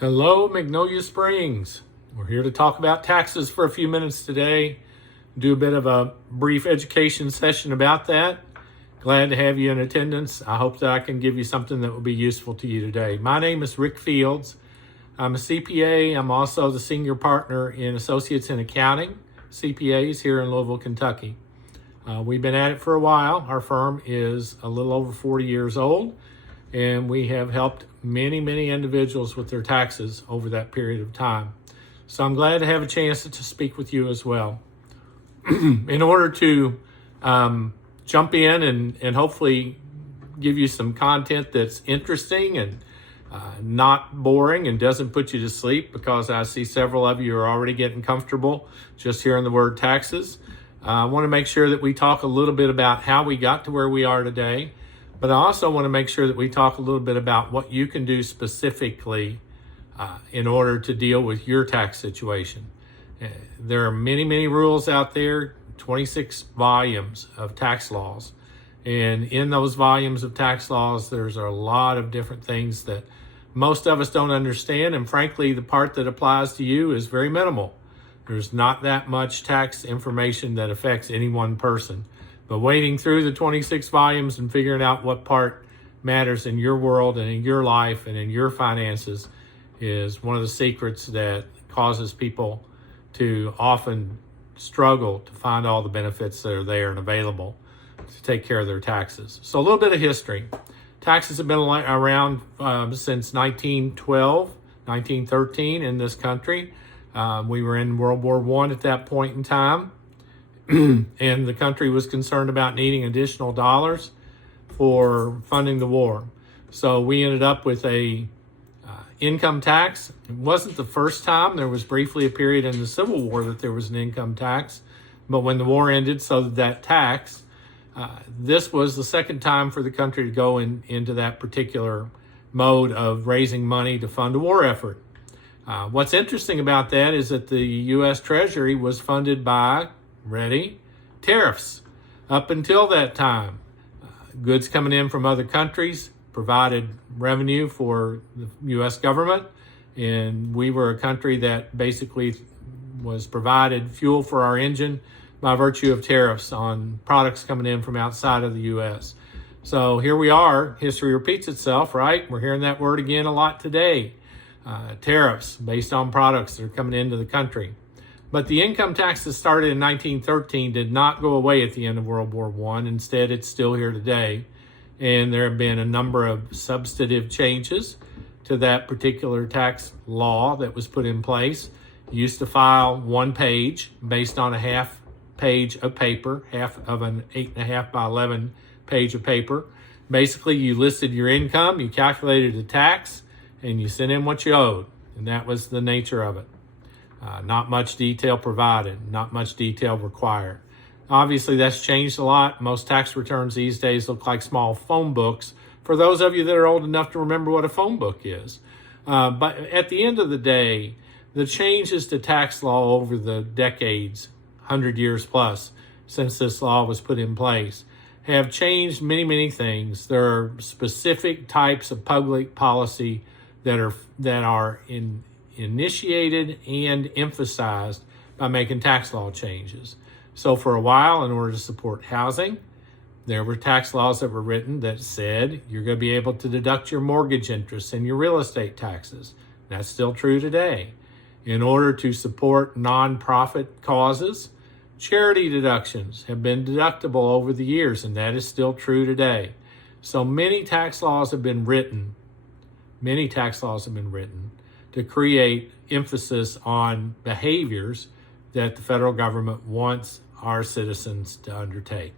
Hello, Magnolia Springs. We're here to talk about taxes for a few minutes today, do a bit of a brief education session about that. Glad to have you in attendance. I hope that I can give you something that will be useful to you today. My name is Rick Fields. I'm a CPA. I'm also the senior partner in Associates in Accounting, CPAs here in Louisville, Kentucky. We've been at it for a while. Our firm is a little over 40 years old, and we have helped many individuals with their taxes over that period of time. So I'm glad to have a chance to speak with you as well. In order to jump in and hopefully give you some content that's interesting and not boring and doesn't put you to sleep, because I see several of you are already getting comfortable just hearing the word taxes. I want to make sure that we talk a little bit about how we got to where we are today, but I also want to make sure that we talk a little bit about what you can do specifically in order to deal with your tax situation. There are many rules out there, 26 volumes of tax laws. And in those volumes of tax laws, there's a lot of different things that most of us don't understand. And frankly, the part that applies to you is very minimal. There's not that much tax information that affects any one person. But wading through the 26 volumes and figuring out what part matters in your world and in your life and in your finances is one of the secrets that causes people to often struggle to find all the benefits that are there and available to take care of their taxes. So a little bit of history. Taxes have been around since 1912, 1913 in this country. We were in World War I at that point in time, and the country was concerned about needing additional dollars for funding the war. So we ended up with a income tax. It wasn't the first time. There was briefly a period in the Civil War that there was an income tax, but when the war ended, so that tax, this was the second time for the country to go into that particular mode of raising money to fund a war effort. What's interesting about that is that the U.S. Treasury was funded by, ready, tariffs. Up until that time, goods coming in from other countries provided revenue for the U.S. government, and we were a country that basically was provided fuel for our engine by virtue of tariffs on products coming in from outside of the U.S. So here we are. History repeats itself, right? We're hearing that word again a lot today. Tariffs based on products that are coming into the country. But the income tax that started in 1913 did not go away at the end of World War I. Instead, it's still here today. And there have been a number of substantive changes to that particular tax law that was put in place. You used to file one page based on a half page of paper, half of an 8.5 by 11 page of paper. Basically, you listed your income, you calculated the tax, and you sent in what you owed. And that was the nature of it. Not much detail provided, not much detail required. Obviously, that's changed a lot. Most tax returns these days look like small phone books for those of you that are old enough to remember what a phone book is. But at the end of the day, the changes to tax law over the decades, 100 years plus since this law was put in place, have changed many things. There are specific types of public policy that are initiated and emphasized by making tax law changes. So for a while, in order to support housing, there were tax laws that were written that said you're going to be able to deduct your mortgage interest and your real estate taxes. That's still true today. In order to support nonprofit causes, charity deductions have been deductible over the years, and that is still true today. So many tax laws have been written to create emphasis on behaviors that the federal government wants our citizens to undertake.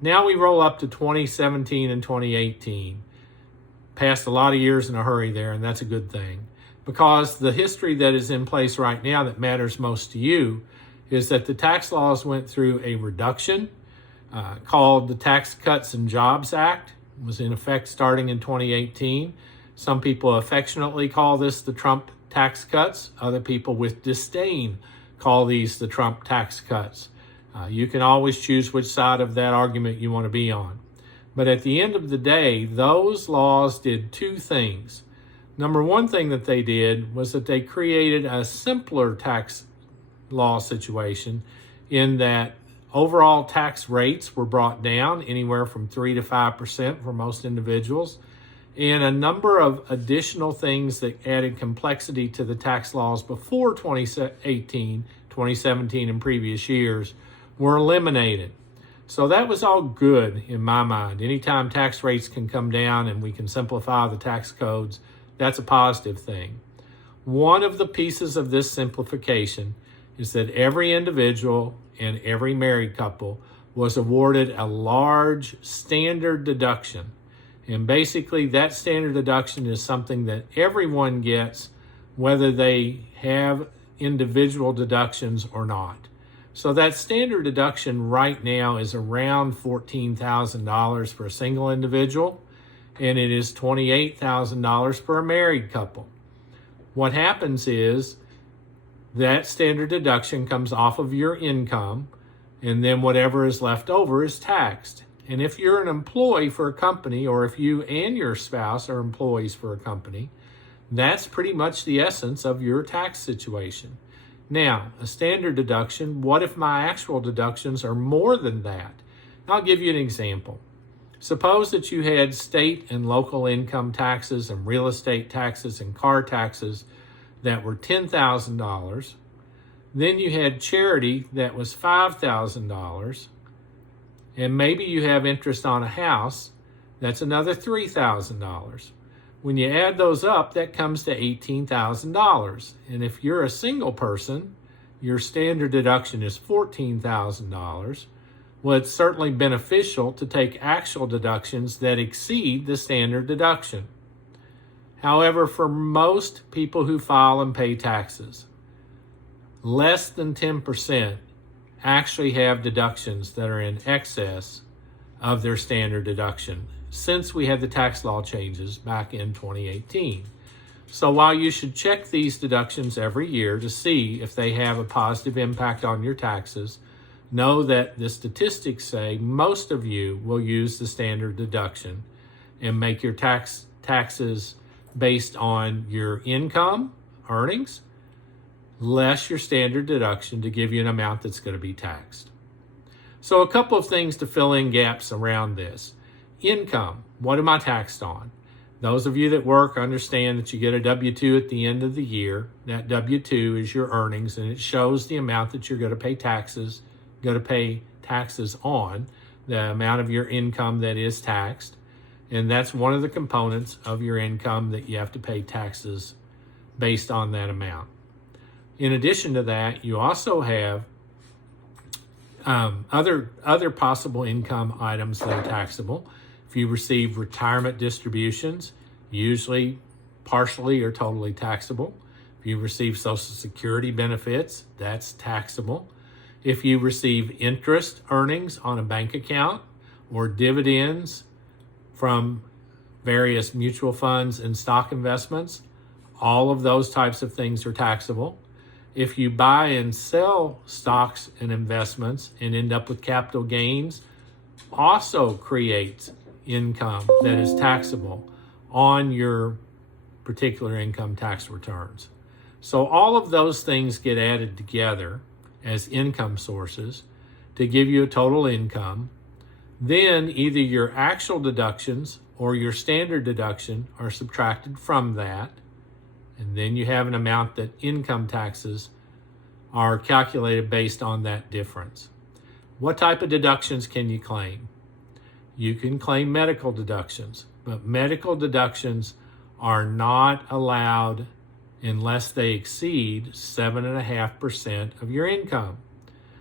Now we roll up to 2017 and 2018. Passed a lot of years in a hurry there, and that's a good thing. Because the history that is in place right now that matters most to you is that the tax laws went through a reduction called the Tax Cuts and Jobs Act. It was in effect starting in 2018. Some people affectionately call this the Trump tax cuts. Other people with disdain call these the Trump tax cuts. You can always choose which side of that argument you want to be on. But at the end of the day, those laws did two things. Number one thing that they did was that they created a simpler tax law situation in that overall tax rates were brought down anywhere from 3 to 5% for most individuals, and a number of additional things that added complexity to the tax laws before 2018, 2017, and previous years were eliminated. So that was all good in my mind. Anytime tax rates can come down and we can simplify the tax codes, that's a positive thing. One of the pieces of this simplification is that every individual and every married couple was awarded a large standard deduction. And basically that standard deduction is something that everyone gets whether they have individual deductions or not. So that standard deduction right now is around $14,000 for a single individual, and it is $28,000 for a married couple. What happens is that standard deduction comes off of your income, and then whatever is left over is taxed. And if you're an employee for a company, or if you and your spouse are employees for a company, that's pretty much the essence of your tax situation. Now, a standard deduction, what if my actual deductions are more than that? I'll give you an example. Suppose that you had state and local income taxes and real estate taxes and car taxes that were $10,000. Then you had charity that was $5,000. And maybe you have interest on a house, that's another $3,000. When you add those up, that comes to $18,000. And if you're a single person, your standard deduction is $14,000. Well, it's certainly beneficial to take actual deductions that exceed the standard deduction. However, for most people who file and pay taxes, less than 10% actually have deductions that are in excess of their standard deduction since we had the tax law changes back in 2018. So while you should check these deductions every year to see if they have a positive impact on your taxes, know that the statistics say most of you will use the standard deduction and make your taxes based on your income, earnings, less your standard deduction to give you an amount that's going to be taxed. So a couple of things to fill in gaps around this. Income, what am I taxed on? Those of you that work understand that you get a W-2 at the end of the year. That W-2 is your earnings, and it shows the amount that you're going to pay taxes on, the amount of your income that is taxed. And that's one of the components of your income that you have to pay taxes based on that amount. In addition to that, you also have other possible income items that are taxable. If you receive retirement distributions, usually partially or totally taxable. If you receive Social Security benefits, that's taxable. If you receive interest earnings on a bank account or dividends from various mutual funds and stock investments, all of those types of things are taxable. If you buy and sell stocks and investments and end up with capital gains, also creates income that is taxable on your particular income tax returns. So all of those things get added together as income sources to give you a total income. Then either your actual deductions or your standard deduction are subtracted from that. And then you have an amount that income taxes are calculated based on that difference. What type of deductions can you claim? You can claim medical deductions, but medical deductions are not allowed unless they exceed 7.5% of your income.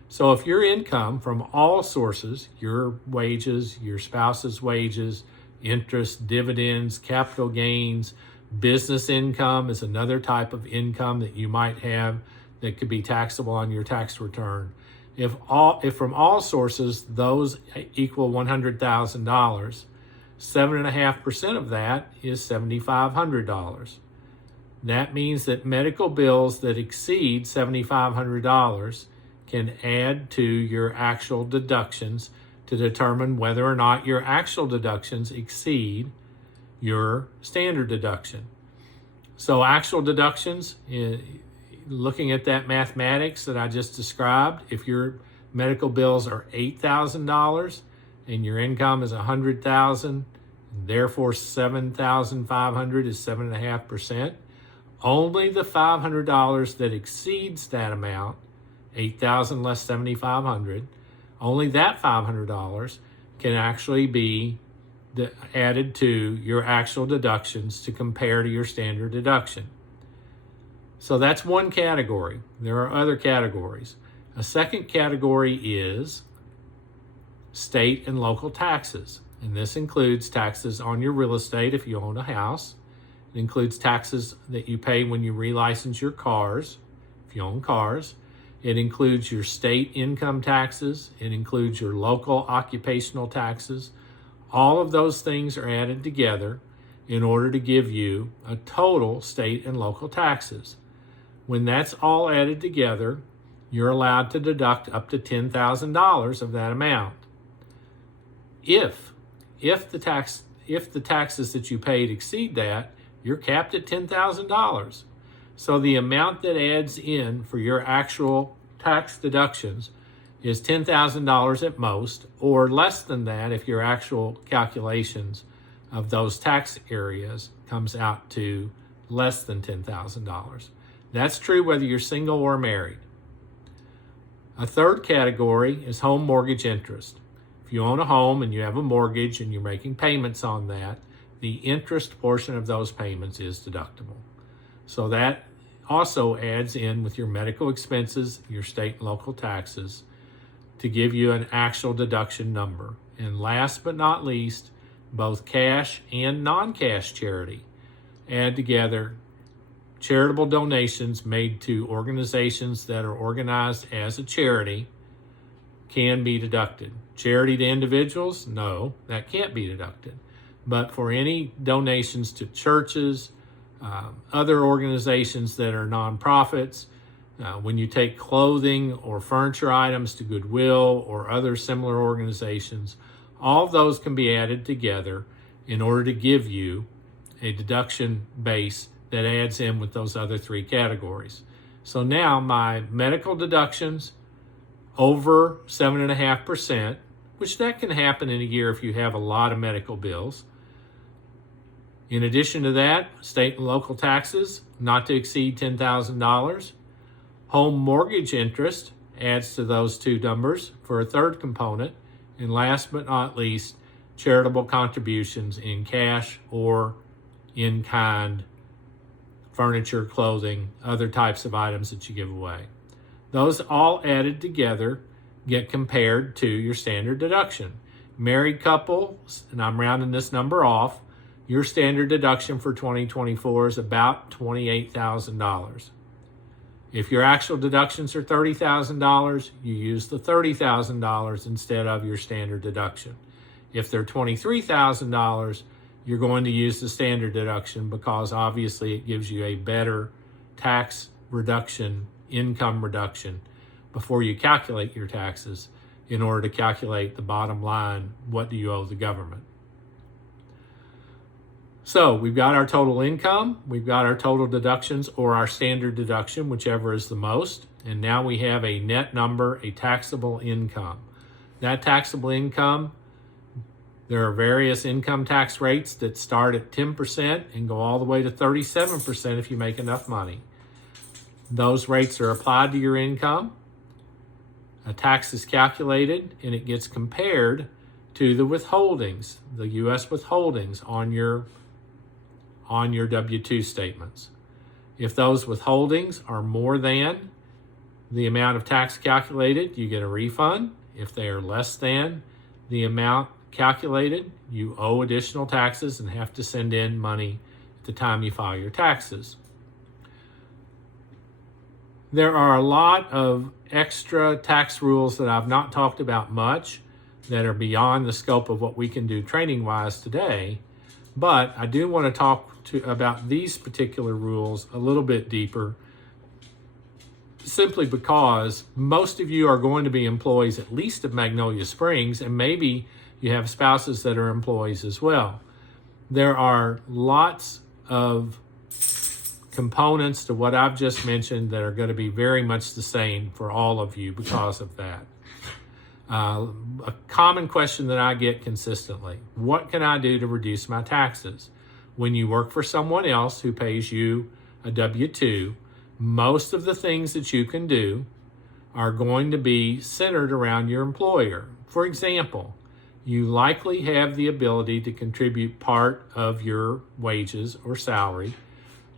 So if your income from all sources, your wages, your spouse's wages, interest, dividends, capital gains, business income is another type of income that you might have that could be taxable on your tax return. If from all sources those equal $100,000, 7.5% of that is $7,500. That means that medical bills that exceed $7,500 can add to your actual deductions to determine whether or not your actual deductions exceed your standard deduction. So actual deductions, looking at that mathematics that I just described, if your medical bills are $8,000 and your income is $100,000, therefore $7,500 is 7.5%. Only the $500 that exceeds that amount, $8,000 less $7,500, only that $500 can actually be added to your actual deductions to compare to your standard deduction. So that's one category. There are other categories. A second category is state and local taxes. And this includes taxes on your real estate if you own a house. It includes taxes that you pay when you relicense your cars, if you own cars. It includes your state income taxes. It includes your local occupational taxes. All of those things are added together in order to give you a total state and local taxes. When that's all added together, you're allowed to deduct up to $10,000 of that amount. If the taxes that you paid exceed that, you're capped at $10,000. So the amount that adds in for your actual tax deductions is $10,000 at most, or less than that if your actual calculations of those tax areas comes out to less than $10,000. That's true whether you're single or married. A third category is home mortgage interest. If you own a home and you have a mortgage and you're making payments on that, the interest portion of those payments is deductible. So that also adds in with your medical expenses, your state and local taxes, to give you an actual deduction number. And last but not least, both cash and non-cash charity add together. Charitable donations made to organizations that are organized as a charity can be deducted. Charity to individuals, no, that can't be deducted. But for any donations to churches, other organizations that are nonprofits, when you take clothing or furniture items to Goodwill or other similar organizations, all of those can be added together in order to give you a deduction base that adds in with those other three categories. So now my medical deductions over 7.5%, which that can happen in a year if you have a lot of medical bills. In addition to that, state and local taxes not to exceed $10,000. Home mortgage interest adds to those two numbers for a third component. And last but not least, charitable contributions in cash or in kind, furniture, clothing, other types of items that you give away. Those all added together get compared to your standard deduction. Married couples, and I'm rounding this number off, your standard deduction for 2024 is about $28,000. If your actual deductions are $30,000, you use the $30,000 instead of your standard deduction. If they're $23,000, you're going to use the standard deduction because obviously it gives you a better tax reduction, income reduction before you calculate your taxes in order to calculate the bottom line, what do you owe the government. So we've got our total income, we've got our total deductions or our standard deduction, whichever is the most, and now we have a net number, a taxable income. That taxable income, there are various income tax rates that start at 10% and go all the way to 37% if you make enough money. Those rates are applied to your income. A tax is calculated and it gets compared to the withholdings, the U.S. withholdings on your W-2 statements. If those withholdings are more than the amount of tax calculated, you get a refund. If they are less than the amount calculated, you owe additional taxes and have to send in money at the time you file your taxes. There are a lot of extra tax rules that I've not talked about much that are beyond the scope of what we can do training-wise today, but I do want to talk about these particular rules a little bit deeper, simply because most of you are going to be employees at least of Magnolia Springs, and maybe you have spouses that are employees as well. There are lots of components to what I've just mentioned that are going to be very much the same for all of you because of that. A common question that I get consistently: what can I do to reduce my taxes? When you work for someone else who pays you a W-2, most of the things that you can do are going to be centered around your employer. For example, you likely have the ability to contribute part of your wages or salary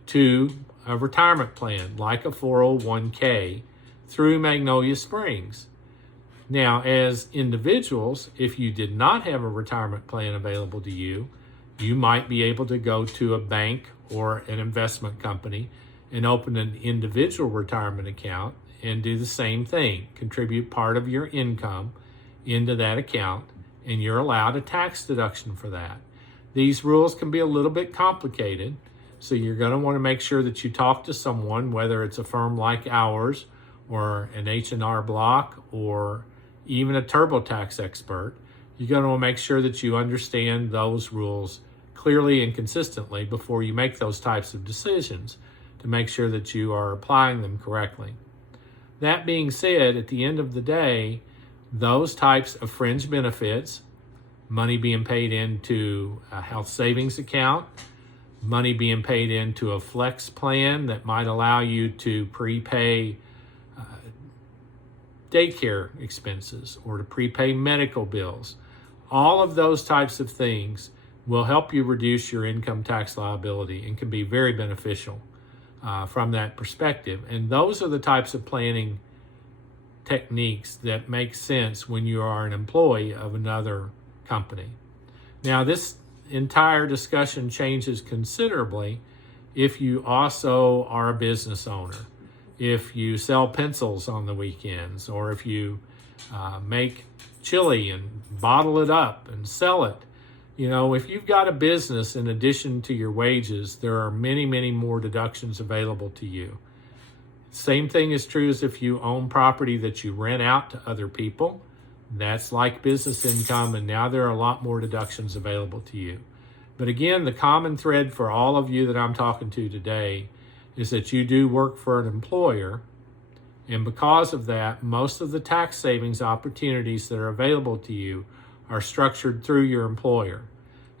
to a retirement plan like a 401k through Magnolia Springs. Now, as individuals, if you did not have a retirement plan available to you, you might be able to go to a bank or an investment company and open an individual retirement account and do the same thing. Contribute part of your income into that account, and you're allowed a tax deduction for that. These rules can be a little bit complicated, so you're going to want to make sure that you talk to someone, whether it's a firm like ours or an H&R Block or even a TurboTax expert. You're going to want to make sure that you understand those rules clearly and consistently before you make those types of decisions to make sure that you are applying them correctly. That being said, at the end of the day, those types of fringe benefits, money being paid into a health savings account, money being paid into a flex plan that might allow you to prepay daycare expenses or to prepay medical bills. All of those types of things will help you reduce your income tax liability and can be very beneficial from that perspective. And those are the types of planning techniques that make sense when you are an employee of another company. Now, this entire discussion changes considerably if you also are a business owner, if you sell pencils on the weekends, or if you make chili and bottle it up and sell it. You know, if you've got a business in addition to your wages, there are many, many more deductions available to you. Same thing is true as if you own property that you rent out to other people. That's like business income, and now there are a lot more deductions available to you. But again, the common thread for all of you that I'm talking to today is that you do work for an employer, and because of that, most of the tax savings opportunities that are available to you are structured through your employer.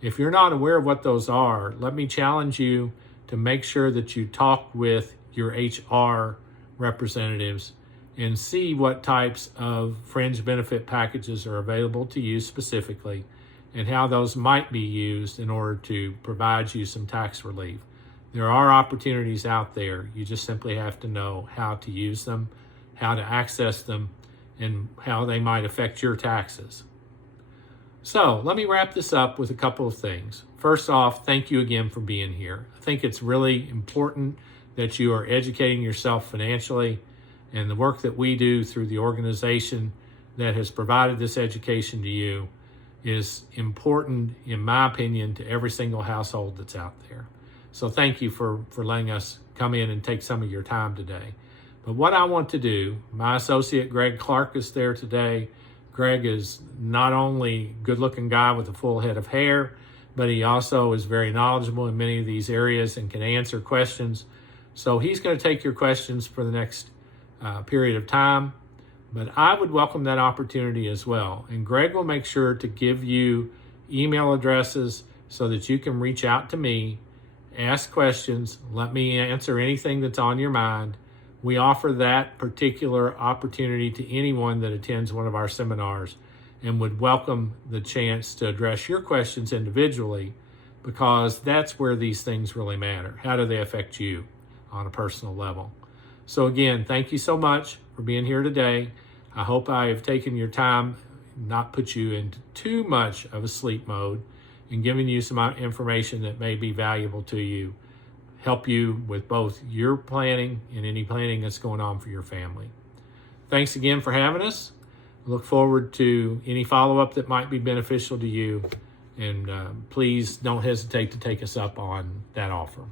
If you're not aware of what those are, let me challenge you to make sure that you talk with your HR representatives and see what types of fringe benefit packages are available to you specifically and how those might be used in order to provide you some tax relief. There are opportunities out there. You just simply have to know how to use them, how to access them, and how they might affect your taxes. So let me wrap this up with a couple of things. First off, thank you again for being here. I think it's really important that you are educating yourself financially, and the work that we do through the organization that has provided this education to you is important, in my opinion, to every single household that's out there. So thank you for letting us come in and take some of your time today. But what I want to do, my associate Greg Clark is there today. Greg is not only a good-looking guy with a full head of hair, but he also is very knowledgeable in many of these areas and can answer questions. So he's going to take your questions for the next period of time. But I would welcome that opportunity as well. And Greg will make sure to give you email addresses so that you can reach out to me, ask questions, let me answer anything that's on your mind. We offer that particular opportunity to anyone that attends one of our seminars and would welcome the chance to address your questions individually, because that's where these things really matter. How do they affect you on a personal level? So again, thank you so much for being here today. I hope I have taken your time, not put you into too much of a sleep mode, and given you some information that may be valuable to you, help you with both your planning and any planning that's going on for your family. Thanks again for having us. Look forward to any follow-up that might be beneficial to you, and please don't hesitate to take us up on that offer.